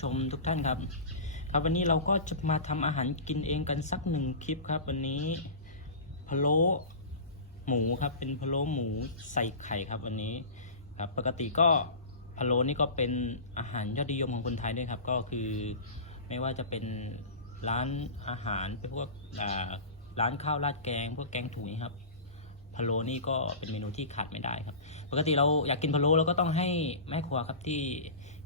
ชมทุกท่านครับ ครับวันนี้เราก็จะมาทำอาหารกินเองกันสักหนึ่งคลิปครับ วันนี้พะโล้หมูครับ เป็นพะโล้หมูใส่ไข่ครับวันนี้ครับปกติก็พะโล้นี่ก็เป็นอาหารยอดนิยมของคนไทยด้วยครับ ก็คือไม่ว่าจะเป็นร้านอาหารเป็นพวกร้านข้าวราดแกง พวกแกงถุยครับะโล้นี่ก็เป็นเมนูที่ขาดไม่ได้ครับ ปกติเราอยากกินพะโล้เราก็ต้องให้แม่ครัวครับที่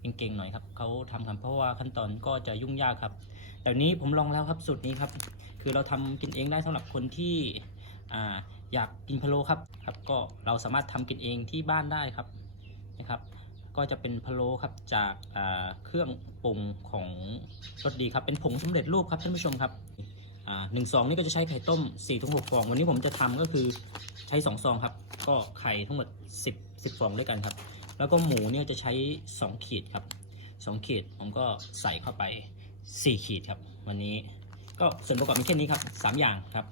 เก่งๆหน่อยครับเขาทำครับเพราะว่าขั้นตอนก็จะยุ่งยากครับ แต่นี้ผมลองแล้วครับสูตรนี้ครับ คือเราทำกินเองได้สำหรับคนที่อ่าอยากกินพะโล้ครับครับก็เราสามารถทำกินเองที่บ้านได้ครับนะครับ ก็จะเป็นพะโล้ครับจากเครื่องปรุงของรสดีครับเป็นผงสำเร็จรูปครับท่านผู้ชมครับ หนึ่งซองนี่ก็จะใช้ไข่ต้ม4ี่ถึงหกฟอง วันนี้ผมจะทำก็คือใช้2ซองครับ ก็ไข่ทั้งหมด 10 10ฟองด้วยกันครับ แล้วก็หมูเนี่ยจะใช้ 2 ขีดครับ 2 ขีดผมก็ใส่เข้าไป 4 ขีดครับ วันนี้ก็ส่วนประกอบมีแค่นี้ครับ 3 อย่างครับ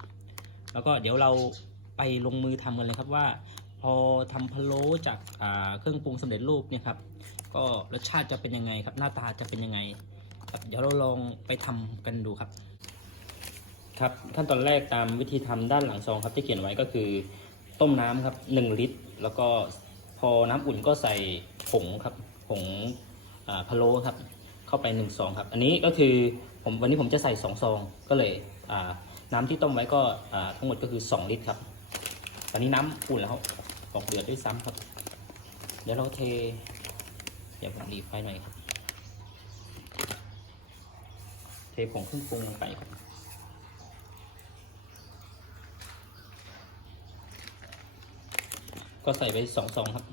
แล้วก็เดี๋ยวเราไปลงมือทำกันเลยครับว่า พอทำพะโล้จากาเครื่องปรุงสำเร็จรูปเนี่ยครับ ก็รสชาติจะเป็นยังไงครับ หน้าตาจะเป็นยังไงครับเดี๋ยวเราลองไปทำกันดูครับ ครับขั้นตอนแรกตามวิธีทำด้านหลังซองครับที่เขียนไว้ก็คือ ต้มน้ำครับ 1 ลิตร แล้วก็พอน้ำอุ่นก็ใส่ผงครับผงพะโล้ครับ เข้าไป1ซองครับ อันนี้ก็คือผมวันนี้ผมจะใส่2ซองก็เลยน้ำที่ต้มไว้ก็ทั้งหมดก็คือ 2 ลิตรครับ ตอนนี้น้ำอุ่นแล้วบออกเดือดด้วยซ้ำครับ เดี๋ยวเราเทเดี๋ยวผมรีบไฟหน่อยครับ เทผงเครื่องปรุงลงไปครับ ก็ใส่ไปสองซองครับ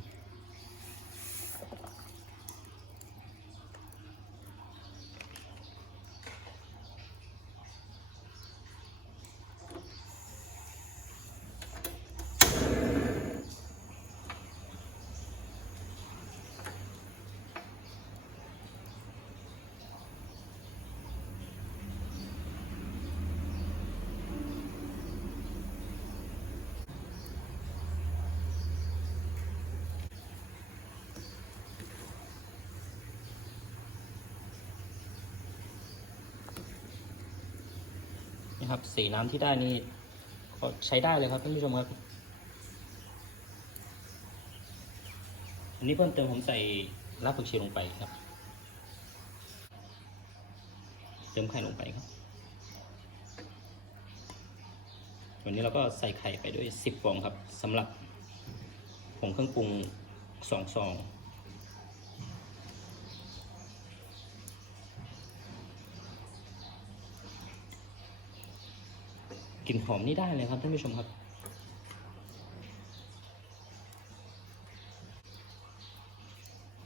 นะครับ สีน้ำที่ได้นี่ก็ใช้ได้เลยครับท่านผู้ชมครับ อันนี้เพิ่มเติมผมใส่รากผักชีลงไปครับ เติมไข่ลงไปครับ วันนี้เราก็ใส่ไข่ไปด้วยสิบฟองครับสำหรับผงเครื่องปรุงสองซอง กลิ่นหอมนี่ได้เลยครับท่านผู้ชมครับ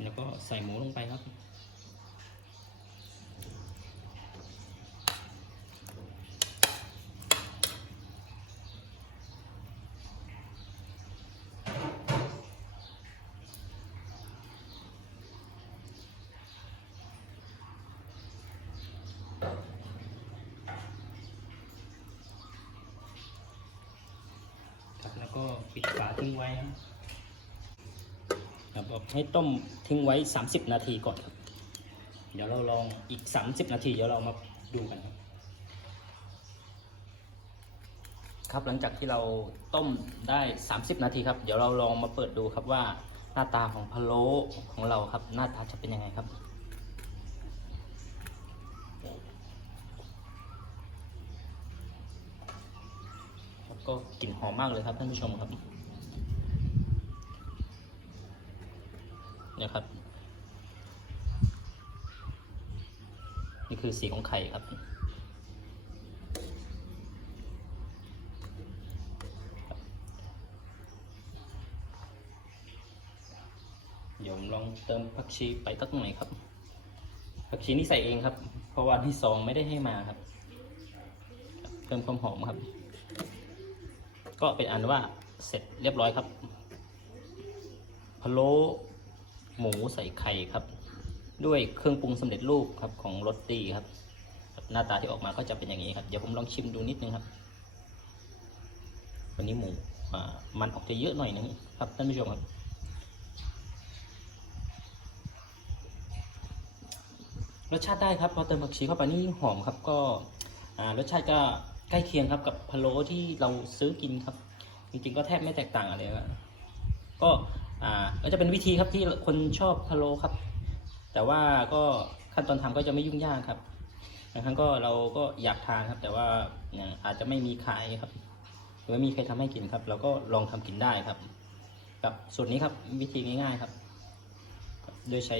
แล้วก็ใส่หมูลงไปครับครับแล้วก็ ปิดฝาทิ้งไว้ครับบอกให้ต้มทิ้งไว้ 30 นาทีก่อนครับ เดี๋ยวเราลองอีก 30 นาทีเดี๋ยวเรามาดูกันครับครับหลังจากที่เราต้มได้ 30 นาทีครับ เดี๋ยวเราลองมาเปิดดูครับว่าหน้าตาของพะโล้ของเราครับ หน้าตาจะเป็นยังไงครับ ครับ ก็กลิ่นหอมมากเลยครับท่านผู้ชมครับนี่ยครับ นี่คือสีของไข่ครับเดี๋ยวลองเติมผักชีไปสักหน่อยครับผักชีนี่ใส่เองครับ เพราะว่าที่ซองไม่ได้ให้มาครับ เพิ่มความหอมครับ ก็เป็นอันว่าเสร็จเรียบร้อยครับพะโล้หมูใส่ไข่ครับ ด้วยเครื่องปรุงสำเร็จรูปครับของรสดีครับ หน้าตาที่ออกมาก็จะเป็นอย่างนี้ครับ เดี๋ยวผมลองชิมดูนิดนึงครับ วันนี้หมูมันออกจะเยอะหน่อยนึงครับท่านผู้ชมครับรสชาติได้ครับพอเติมผักชีเข้าไปนี่หอมครับก็รสชาติก็ ใกล้เคียงครับกับพะโล้ที่เราซื้อกินครับ จริงๆก็แทบไม่แตกต่างอะไรเลยก็อ่าก็จะเป็นวิธีครับที่คนชอบพะโล้ครับ แต่ว่าก็ขั้นตอนทำก็จะไม่ยุ่งยากครับบางครั้งก็เราก็อยากทานครับ แต่ว่าอาจจะไม่มีขายครับหรือไม่มีใครทำให้กินครับ เราก็ลองทำกินได้ครับ กับสูตรนี้ครับวิธีง่ายๆครับ โดยใช้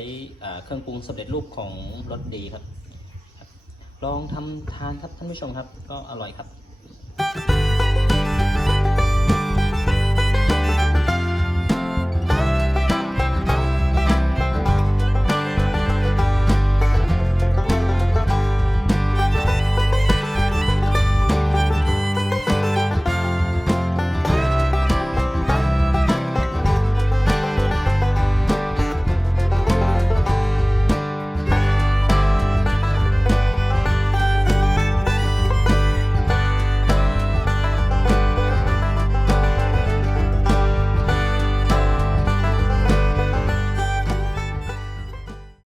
เครื่องปรุงสำเร็จรูปของรสดีครับ ลองทำทานครับท่านผู้ชมครับ ก็อร่อยครับ